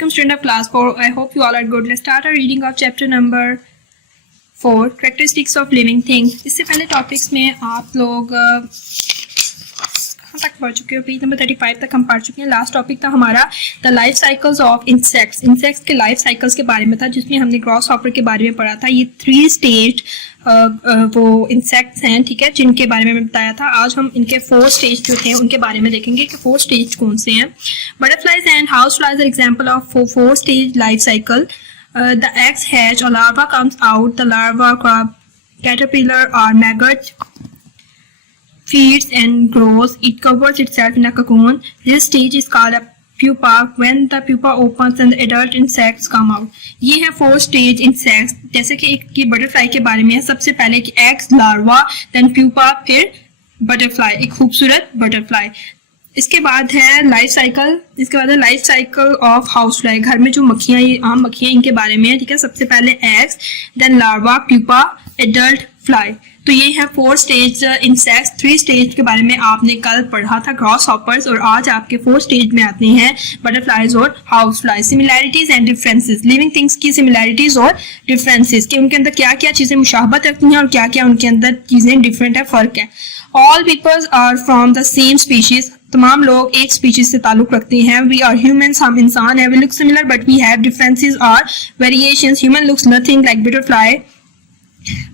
Assalamualaikum student of class 4. I hope you all are good. Let's start our reading of chapter number 4, characteristics of living things. इससे पहले topics में आप लोग कहाँ तक पढ़ चुके हो? पेज नंबर 35 तक हम पढ़ चुके हैं. लास्ट टॉपिक था हमारा the life cycles of insects. Insects के लाइफ साइकिल्स के बारे में था, जिसमें हमने ग्रॉस हॉपर के बारे में पढ़ा था. ये 3 स्टेज वो इंसेक्ट्स हैं, ठीक है, जिनके बारे में मैं बताया था. आज हम इनके 4 स्टेज जो थे उनके बारे में देखेंगे कि 4 स्टेज कौन से हैं. Butterflies and house flies are example of 4 stage life cycle. The eggs hatch, a larva comes out, the larva, crab, caterpillar or maggot feeds and grows. It covers itself in a cocoon. This stage is called a pupa. When the pupa opens and the adult insects come out. ये है 4 stage insects. जैसे कि एक की butterfly के बारे में है. सबसे पहले कि eggs, larva, then pupa, फिर बटरफ्लाई, एक खूबसूरत बटरफ्लाई. इसके बाद है लाइफ साइकिल. इसके बाद है life cycle of house fly. घर में जो मक्खियाँ, ये आम मक्खियाँ, इनके बारे में है, ठीक है. सबसे पहले eggs, then larva, pupa, adult fly. तो ये है 4 स्टेज इंसेक्ट्स. 3 स्टेज के बारे में आपने कल पढ़ा था, ग्रॉस हॉपर्स, और आज आपके 4 स्टेज में आते हैं बटरफ्लाइज और house fly. Similarities and differences. Living things की सिमिलैरिटीज और डिफरेंसेस, कि उनके अंदर क्या क्या चीजें मुशाबत रखती हैं और क्या क्या उनके अंदर चीजें डिफरेंट है, फर्क है. All peoples are from the same species. तमाम लोग एक स्पीशीज से ताल्लुक रखते हैं. वी आर ह्यूमंस, हम इंसान हैं. We look similar but we have differences और variations. Human looks nothing like butterfly.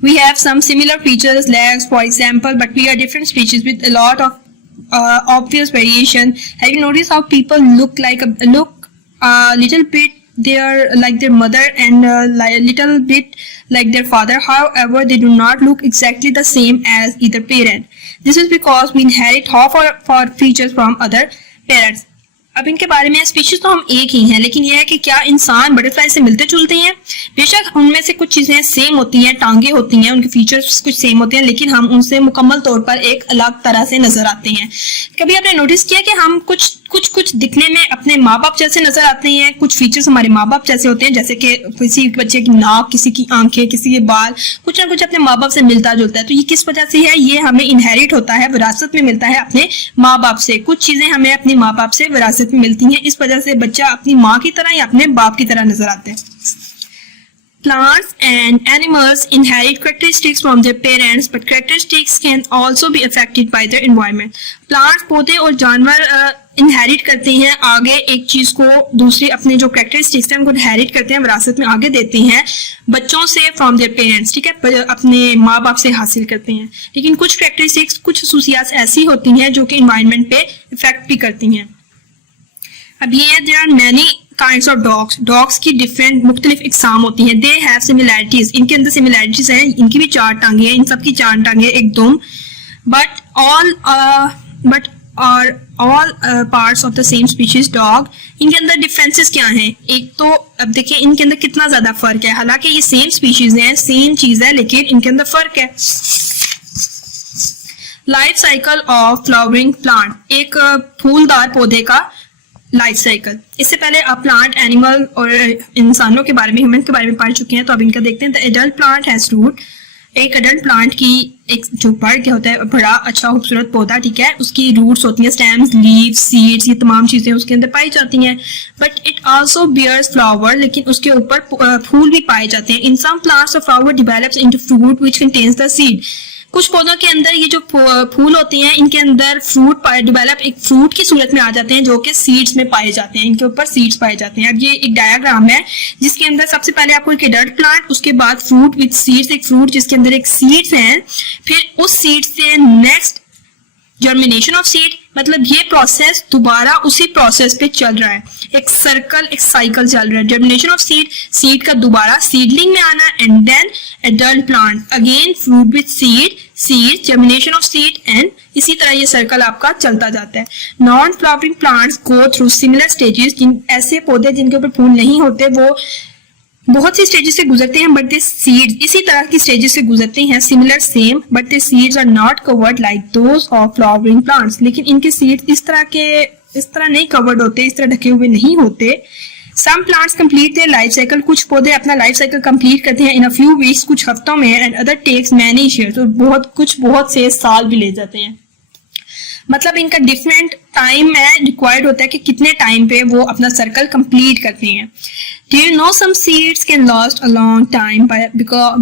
We have some similar features, legs for example, but we are different species with a lot of obvious variation. Have you noticed how people look a little bit they are like their mother and like a little bit like their father? However, they do not look exactly the same as either parent. This is because we inherit half of our features from other parents. अब इनके बारे में, species तो हम एक ही हैं, लेकिन यह है कि क्या इंसान बटरफ्लाई से मिलते जुलते हैं? बेशक उनमें से कुछ चीजें सेम होती हैं, टांगे होती हैं, उनके फीचर्स कुछ सेम होते हैं, लेकिन हम उनसे मुकम्मल तौर पर एक अलग तरह से नजर आते हैं. कभी आपने नोटिस किया कि हम कुछ दिखने में अपने माँ बाप जैसे नजर आते हैं? कुछ फीचर्स हमारे माँ बाप जैसे होते हैं, जैसे कि किसी बच्चे की नाक, किसी की आंखें, किसी के बाल, कुछ ना कुछ अपने माँ बाप से मिलता जुलता है. तो ये किस वजह से है? ये हमें इनहेरिट होता है, विरासत में मिलता है अपने माँ बाप से. कुछ चीजें हमें अपने माँ बाप से विरासत में मिलती हैं. इस वजह से बच्चा अपनी माँ की तरह या अपने बाप की तरह नजर आते हैं. Plants and animals inherit characteristics from their parents, but characteristics can also be affected by their environment. Plants, पौधे और जानवर inherit करते हैं आगे एक चीज को, दूसरी अपने जो characteristics हैं उनको inherit करते हैं, विरासत में आगे देते हैं बच्चों से, from their parents, ठीक है, अपने माँ बाप से हासिल करते हैं. लेकिन कुछ characteristics, कुछ खसूसियात ऐसी होती हैं जो कि environment पे effect भी करती हैं. अब ये है, there are many kinds of dogs. Dogs की डिफरेंट मुख्तलिफ इकसाम होती हैं. They have similarities. इनके अंदर सिमिलैरिटीज हैं. इनकी भी 4 टांगे हैं, इन सब की 4 टांगे, एक दुम. But all parts of the same species dog. इनके अंदर डिफरेंसेस क्या हैं? एक तो अब देखिए इनके अंदर कितना ज्यादा फर्क है. हालांकि ये सेम स्पीशीज हैं, सेम चीज है, लेकिन इनके अंदर फर्क है. Life cycle of flowering plant. एक फूलदार पौधे का लाइफ साइकिल. इससे पहले आप प्लांट, एनिमल और इंसानों के बारे में, ह्यूमन के बारे में पढ़ चुके हैं, तो अब इनका देखते हैं. The adult plant has root. एक एडल्ट प्लांट की एक जो बढ़ क्या होता है, बड़ा अच्छा खूबसूरत पौधा, ठीक है, उसकी रूट्स होती हैं, स्टेम्स, लीव्स, सीड्स, ये तमाम चीजें उसके अंदर पाई जाती हैं. But it also bears flower. लेकिन उसके ऊपर फूल भी पाए जाते हैं. In some plants the flower develops into fruit which contains the seed. कुछ पौधों के अंदर ये जो फूल होते हैं, इनके अंदर फ्रूट डेवलप एक फ्रूट की सूरत में आ जाते हैं, जो कि सीड्स में पाए जाते हैं. इनके ऊपर सीड्स पाए जाते हैं. अब ये एक डायग्राम है जिसके अंदर सबसे पहले आपको एक एडल्ट प्लांट, उसके बाद फ्रूट विद सीड्स, एक फ्रूट जिसके अंदर एक सीड्स हैं, फिर उस सीड से नेक्स्ट जर्मिनेशन ऑफ सीड. मतलब ये प्रोसेस दोबारा उसी प्रोसेस पे चल रहा है, एक सर्कल, एक साइकिल चल रहा है. जर्मिनेशन ऑफ सीड, सीड का दोबारा सीडलिंग में आना, and then adult plant, again fruit with seed, germination of seed, and इसी तरह ये सर्कल आपका चलता जाता है. Non flowering plants go through similar stages. ऐसे पौधे जिनके ऊपर फूल नहीं होते वो बहुत सी स्टेजेस से गुजरते हैं, बट दे सीड्स इसी तरह की स्टेजेस से गुजरते हैं, similar, same, but they seeds are not covered like those of flowering plants. लेकिन इनके सीड्स इस तरह नहीं कवर्ड होते, इस तरह ढके हुए नहीं होते. Some plants complete their life cycle. कुछ पौधे अपना लाइफ साइकिल कंप्लीट करते हैं इन अ फ्यू वीक्स, कुछ हफ्तों में, and other takes many years. और बहुत से साल भी ले जाते हैं. मतलब इनका डिफरेंट टाइम में रिक्वायर्ड होता है कि कितने टाइम पे वो अपना सर्कल कंप्लीट करते हैं. Do you know some seeds can last a long time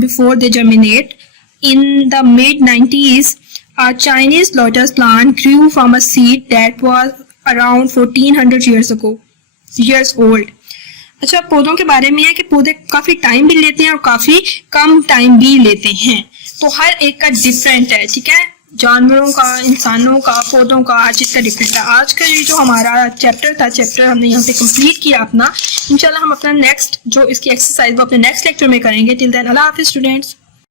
before they germinate? In the mid-90s, a Chinese lotus plant grew from a seed that was around 1400 years old. अच्छा, पौधों के बारे में है कि पौधे काफी टाइम भी लेते हैं और काफी कम टाइम भी लेते हैं. तो हर एक का डिफरेंट है, ठीक है. जानवरों का, इंसानों का, पौधों का, हर चीज का डिफरेंट है. आज का ये जो हमारा चैप्टर हमने यहाँ पे कंप्लीट किया अपना. इंशाल्लाह हम अपना नेक्स्ट जो इसकी एक्सरसाइज वो अपने नेक्स्ट लेक्चर में करेंगे. टिल देन अल्लाह हाफिज स्टूडेंट्स.